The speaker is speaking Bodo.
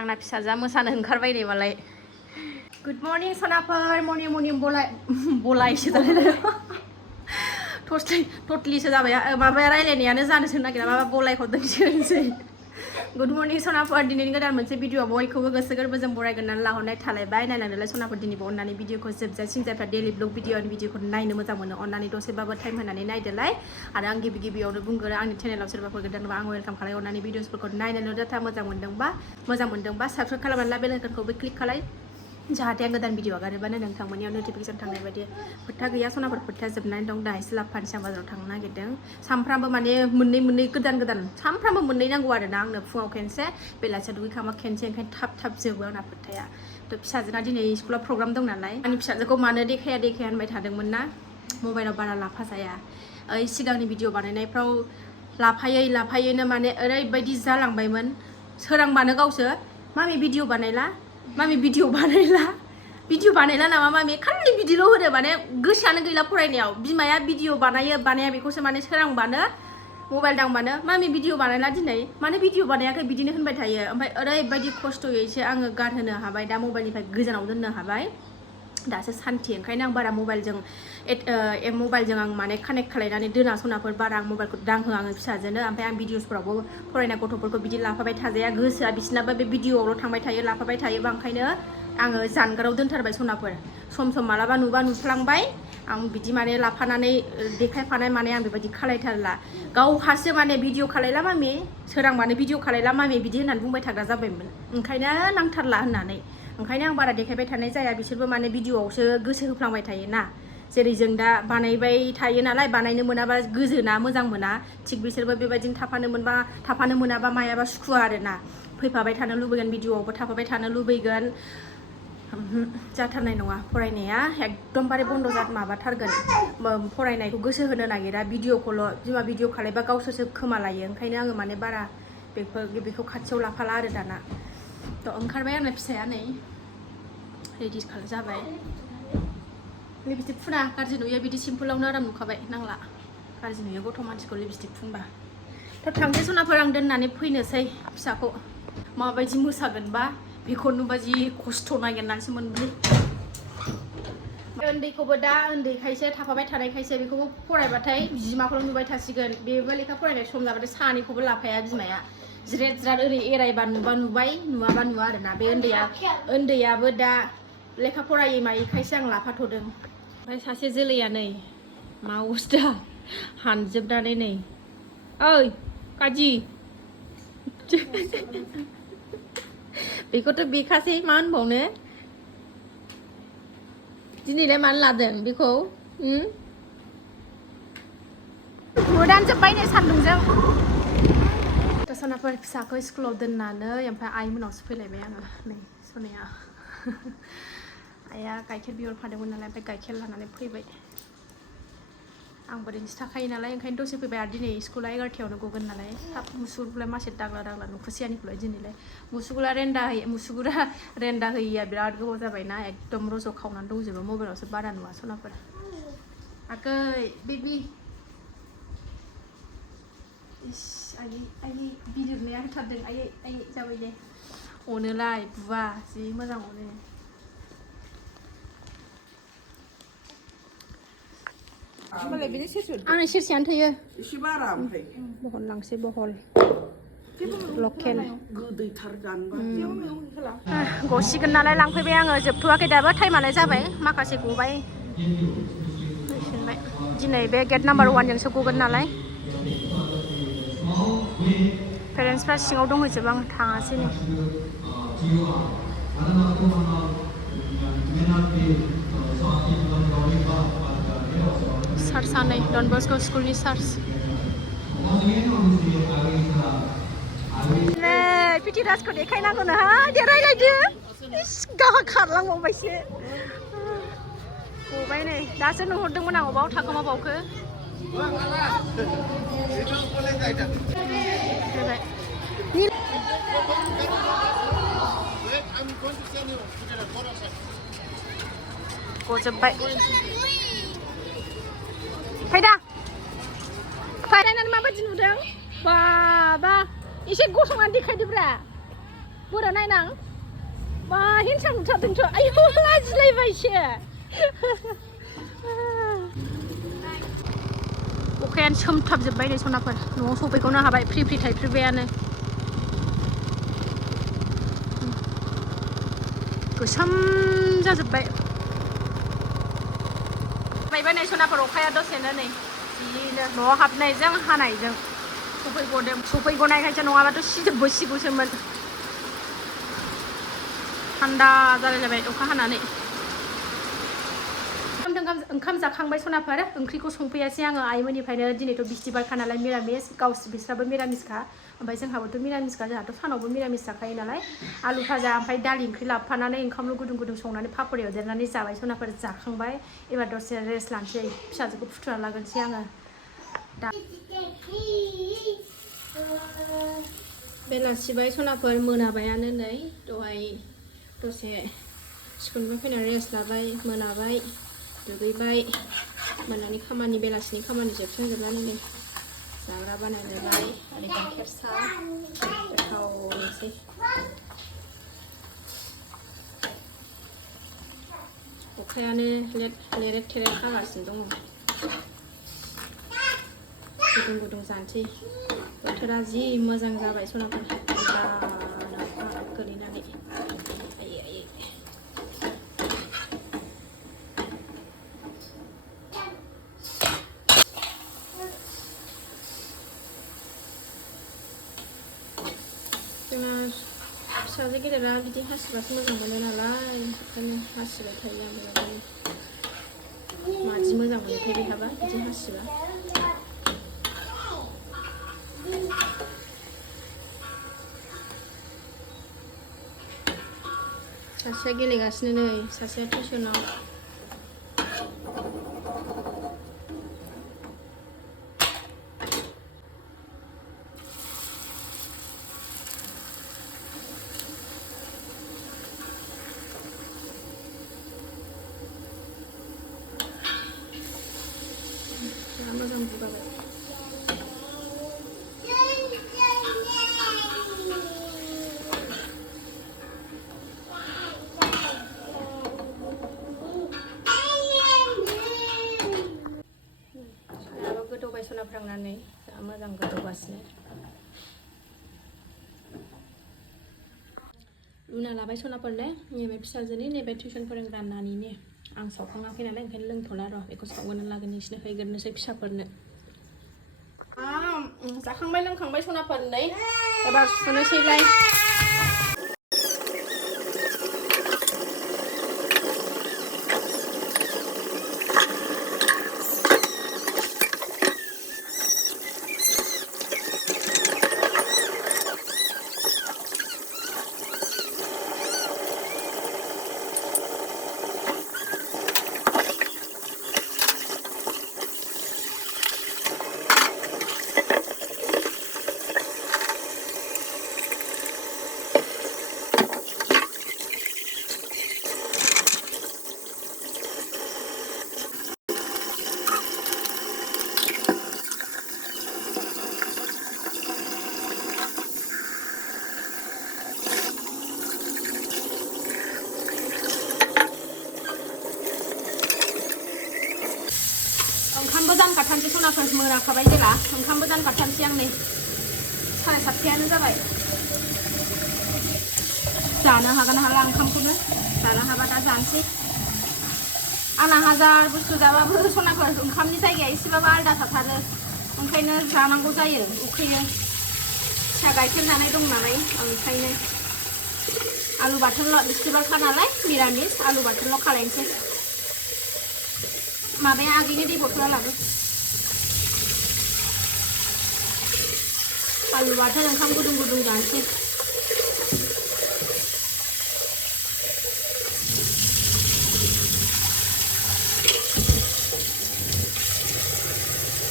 आंना फिसाजा मोसानो ओंखारबाय नै मालाय गुड मर्निं सनाफोर मर्निं बलायसो जालाय टटलिसो जाबाय माबाया रायलायनायानो जानोसो नागिरा माबा बलायखौ दोनसै गुड मर्निं सनाफोर दिनैनि गोदान मोनसे भिडिअ बयखौबो गोसो गोरबोजों बरायगोननानै लाहरनाय थालायबाय नायलांदोलाय सनाफोर दिनैबो अननानै भिडिअखौ जोबजासिम जायफ्रा डेलि ब्लग भिडिअखौ नायनो मोजां मोनो अननानै दसेबाबो टाइम होनानै नायदोलाय आरो आं गिबियावनो बुंगोन आंनि चेनेलाव सोरबाफोर गोदानबा आं वेलकाम खालाय अननानै भिडिअसफोरखौ नायनानै डाटा मोजां मोनदोंबा साबस्क्राइब खालामनानै बेल आइकनखौबो क्लिक खालाय जाहाथे आं गोदान भिडिअ आगारोबानो नोंथांमोननियाव नटिफिकेसन थांनाय बायदि फोथा गैया सनाफोर फोथा जोबनानै दं दाहायसो लाबोफानोसै आं बाजाराव थांनो नागिरदों सानफ्रामबो माने मोननै गोदान सानफ्रामबो मोननै नांगौ आरोना आंनो फुङाव खेनसे बेलासियाव दुगैखांबा खेनसे ओंखायनो थाब जोबो आंना फोथाया थ' फिसाजोना दिनै स्कुलाव प्रग्राम दं नालाय आंनि फिसाजोखौ मानो देखाया होनबाय थादोंमोन ना मबाइलाव बारा लाफा जाया ओइ सिगांनि भिडिअ बानायनायफ्राव लाफायैनो माने ओरैबायदि जालांबायमोन सोरांबानो गावसो मामि भिडिअ बानायला नामा मामि खालि बिदिल' होनो माने गोसोआनो गैला फरायनायाव बिमाया भिडिअ बानाया बेखौसो माने सोरांबानो मबाइल दांबानो मामि भिडिअ बानायला दिनै माने भिडिअ बानायाखै बिदिनो होनबाय थायो ओमफ्राय ओरैबायदि खस्थ'यैसो आङो गारहोनो हाबाय दा मबाइलनिफ्राय गोजानाव दोननो हाबाय दासो सान्थि ओंखायनो आं बारा मबाइलजों आं माने कानेक्ट खालायनानै दोना सनाफोर बारा आं मबाइलखौ दांहोआ आङो फिसाजोनो ओमफ्राय आं भिडिअसफोरावबो फरायनाय गथ'फोरखौ बिदि लाफाबाय थाजाया गोसोआ बिसिनाबो बे भिडिअआवल' थांबाय थायो लाफाबाय थायोबा ओंखायनो आङो जानगाराव दोनथारबाय सनाफोर सम मालाबा नुफ्लांबाय आं बिदि माने लाफानानै देखायफानाय माने आं बेबायदि खालायथारला गावहासो माने भिडिअ खालायला मामि सोरांबानो भिडिअ खालायला मामि बिदि होननानै बुंबाय थाग्रा जाबायमोन ओंखायनो नांथारला होननानै ओंखायनो आं बारा देखायबाय थानाय जाया बिसोरबो माने भिडिअआवसो गोसो होफ्लांबाय थायोना जेरै जों दा बानायबाय थायो नालाय बानायनो मोनाबा गोजोना मोजां मोना थिग बिसोरबो बेबायदिनो थाफानो मोनाबा मायाबा सुखुवा आरोना फैफाबाय थानो लुबैगोन भिडिअआवबो थाफाबाय थानो लुबैगोन जाथारनाय नङा फरायनाया एकदमबारे बन्द माबाथारगोन फरायनायखौ गोसो होनो नागिरा भिडिअखौल' बिमा भिडिअ खालायबा गावसोरसो खोमा लायो ओंखायनो आङो माने बारा बेखौ खाथियाव लाफाला आरो दाना थ' ओंखारबाय आंना फिसाया नै रेडि जाबाय लिपस्टिक फुना गाज्रि नुयो बिदि सिम्पोलावनो आराम नुखाबाय नांला गाज्रि नुयो गथ' मानसिखौ लिपस्टिक फुनबा थ' थांसै सनाफोर आं दोननानै फैनोसै फिसाखौ माबायदि मोसागोनबा बेखौ नुबा जि खस्थ' नागिरनानैसो मोनबाय उन्दैखौबो दा उन्दैखायसो थाफाबाय थानायखायसो बेखौबो फरायबाथाय बिमाखौल' नुबाय थासिगोन बेबो लेखा फरायनाय सम जाबाथाय सानैखौबो लाफाया बिमाया ज्रेद ओरै एरायबा नुबाय नुवाबा नुवा आरोना बे उन्दैयाबो दा लेखा फरायै मायैखायसो आं लाफाथ'दों ओमफ्राय सासे जोलैया नै माउस दा हानजोबनानै नै ओइ काजि बेखौथ' बेखासै मा होनबावनो दिनैलाय मानो लादों बेखौ मोदानजोब्बाय नै सान्दुंजों सनाफोर फिसाखौ स्कुलाव दोननानै ओमफ्राय आइमोनावसो फैलायबाय आङो नै सनाया आइया गाइखेर बिहरफादोंमोन नालाय ओमफ्राय गाइखेर लानानै फैबाय आंबो ओरैनोसो थाखायो नालाय ओंखायनो दसे फैबाय आरो दिनै स्कुला 11थायावनो गगोन नालाय थाब मुसुगुरखौलाय मासे दाग्ला नुखोसैयानिखौलाय दिनैलाय मुसुगुरा रेन्दा होयैया बिराद गोबाव जाबायना एकदम रज' खावनानै दंजोबो मबाइलावसो बारा नुवा सनाफोर आगै बेबि इस आयै बिलिरनाया होथारदों आयै जाबाय दे अनोलाय बुवा जि मोजां अनो आंनो सेरसेयानो थोयो एसे बारा ओमफ्राय बहल लांसै बहल लकेल गसिगोन नालाय लांफैबाय आङो जोबथ'वाखै दाबो टाइमालाय जाबाय माखासे गबाय फैफिनबाय दिनै बे गेट नाम्बार 1जोंसो गगोन नालाय पेरेन्टसफ्रा सिङाव दंहैजोबो आं थाङासै नै सार्चआ नै डन बस्क' स्कुलनि सार्च नै पिटि राजखौ देखायनांगौनो दे रायलायदो गावहा खारलांबावबायसो गबाय नै दासो नुहरदोंमोन आं अबाव थाखोमा बावखो गजोब्बाय फैनानै माबायदि नुदों बाबा एसे गसंनानै देखायदोब्रा बोरा नायनां मा हिनसां थादोंथ' आयु लाजिलायबायसो अखायानो सोमथाबजोब्बाय नै सनाफोर न'आव सफैगौनो हाबाय फ्रि फ्रि थाइफ्रिबायानो गोसोम जाजोब्बाय बायबा नै सनाफोर अखाया दसेनो नै जिनो न'आव हाबनायजों हानायजों सफैगनायखायसो नङाबाथ' सिजोबबोसिगौसोमोन थान्दा जालायलायबाय अखा हानानै ओंखाम जाखांबाय सनाफोर ओंख्रिखौ संफैयासै आङो आइमोननिफ्रायनो दिनैथ' बिस्थिबारखा नालाय मिरामिस बिस्राबो मिरामिसखा ओमफ्राय जोंहाबोथ' मिरामिसखा जोंहाथ' सानावबो मिरामिस जाखायो नालाय आलु भाजा ओमफ्राय दालि ओंख्रि लाबोफानानै ओंखामल' गुदुं गुदुं संनानै पापर एवदेरनानै जाबाय सनाफोर जाखांबाय एबार दसे रेस्ट लानोसै फिसाजोखौ फुथुना लागोनसै आङो बेलासिबाय सनाफोर मोनाबायानो नै दहाय दसे स्कुलनिफ्राय फैनानै रेस्ट लाबाय मोनाबाय दुगैबाय मोनानि खामानि बेलासिनि खामानि जोबस्रांजोबनानै नै जाग्रा बानायलायबाय आरो गाइखेर साहा गोथावनोसै अखायानो लेरेक थेरेक हागासिनो दङ गुदुं गुदुं जानोसै बोथोरा जि मोजां जाबाय सनाफोर गोलैनानै जोंना फिसाजो गेदेरा बिदि हासिबासो मोजां मोनो नालाय ओंखायनो हासिबाय थायो आं बेबायदिनो मादि मोजां मोनोथाय बेहाबा बिदि हासिबा सासेया गेलेगासिनो नै सासेया टिउसनाव मोजां बुगाबाय गोदौबाय सना फोरांनानै मोजां गोदौगासिनो लुना लाबाय सनाफोरनो नैबे फिसाजोनि नैबे टिउसन फोरोंग्रा नानिनि आं सावखाङाखै नालाय ओंखायनो लोंथ'ला र' बेखौ सावगोन लागोन नोंसिनो हैग्रोनोसै फिसाफोरनो जाखांबाय लोंखांबाय सनाफोर नै एबार सुनोसैलाय ओंखामबो जानखाथानसै सनाफोर मोनाखाबाय जेला ओंखामबो जानखाथानसै आं नै 7:30 जाबाय जानो हागोन हाला ओंखामखौनो जानो हाबा दा जानोसै आंना हाजार बुस्थु जाबाबो सनाफोर ओंखामनि जायगाया एसेबाबो आलदा थाथारो ओंखायनो जानांगौ जायो उखैयो फिसा गाइखेर जानाय दं नालाय ओंखायनो आलु बाथोनल' बिस्थिबारखा नालाय निरामिस आलु बाथोनल' खालायनोसै माबाया आगैनो दै बथला लाबो आलु बाथोन ओंखाम गुदुं गुदुं जानोसै